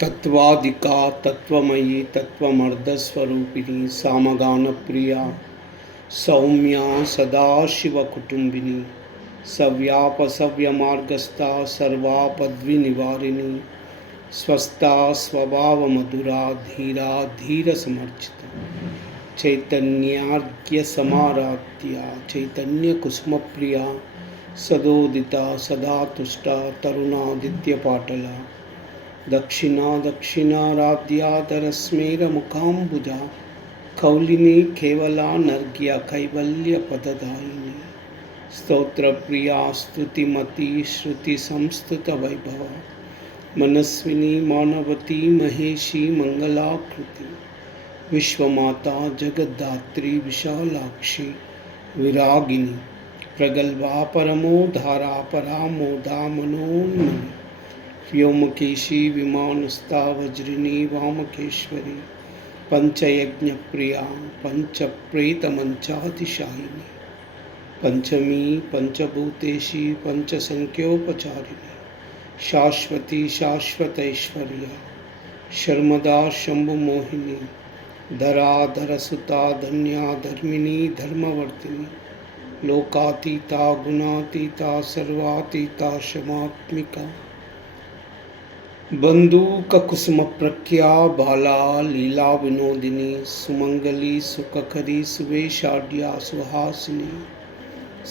तत्वादिका तत्वमयी तत्वमर्धस्वरूपिणी सामगानप्रिया सौम्या सदाशिवकुटुम्बिनी सव्यापसव्यमार्गस्था सर्वापद्विनिवारिणी स्वस्था स्वभावमधुरा धीरा धीरसमर्चिता चैतन्यार्घ्यसमाराध्या चैतन्यकुसुमप्रिया सदोदिता सदा तुष्टा तरुणादित्यपाटला दक्षिणा दक्षिणाराध्या तरस्मेरमुखाम्बुजा कौलिनी केवला नर्घ्य कैवल्यपददायिनी स्तोत्रप्रिया स्तुतिमती श्रुतिसंस्तुतवैभवा मनस्विनी मानवती महेशी मंगलाकृति विश्वमाता जगद्धात्री विशालाक्षी विरागिनी प्रगल्भा परमोधारा परामोदा मनोन्मनी व्योमकेशी विमानस्था वज्रिनी वामकेश्वरी पंचयज्ञप्रिया पंचप्रेतमंचातिशायिनी पंचमी पंचभूतेशी पंचसंख्योपचारिणी शाश्वती शाश्वतैश्वर्या शर्मदा शंभुमोहिनी धराधरसुता धन्या धर्मिणी धर्मवर्तिनी लोकातीता गुणातीता सर्वातीता क्षमात्मिका बंदूककुसुमप्रख्या बाला लीला विनोदिनी सुमंगली सुखकरी सुवेशाढ्या सुहासिनी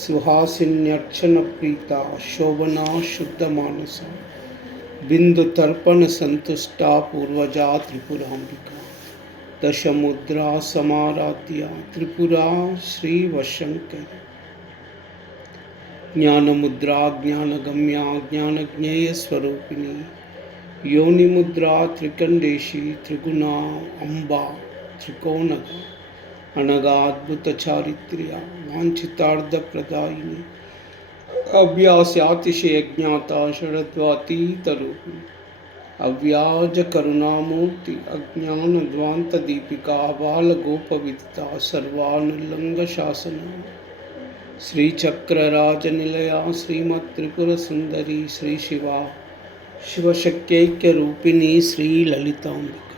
सुहासिन्यर्चनप्रीता शोभना शुद्धमानसा बिंदुतर्पण संतुष्टा पूर्वजा त्रिपुरांबिका दशमुद्रा समाराध्या त्रिपुरा श्रीवशंकरी ज्ञानमुद्रा ज्ञानगम्या ज्ञानज्ञेयस्वरूपिणी योनिमुद्रा त्रिकंडेशी त्रिगुणा अम्बा त्रिकोणगा अनगाद्भुतचारित्र्या वांछितार्थप्रदायिनी अव्यास्यातिशयज्ञाता शरद्वातीतरूपिणी अव्याजकरुणामूर्ति अज्ञानध्वान्तदीपिका बालगोपविदिता सर्वानुल्लङ्घशासना श्रीचक्रराजनिलया श्रीमत्त्रिपुरसुन्दरी श्रीशिवा शिवशक्त्यैक्यरूपिणी श्रीललिताम्बिका।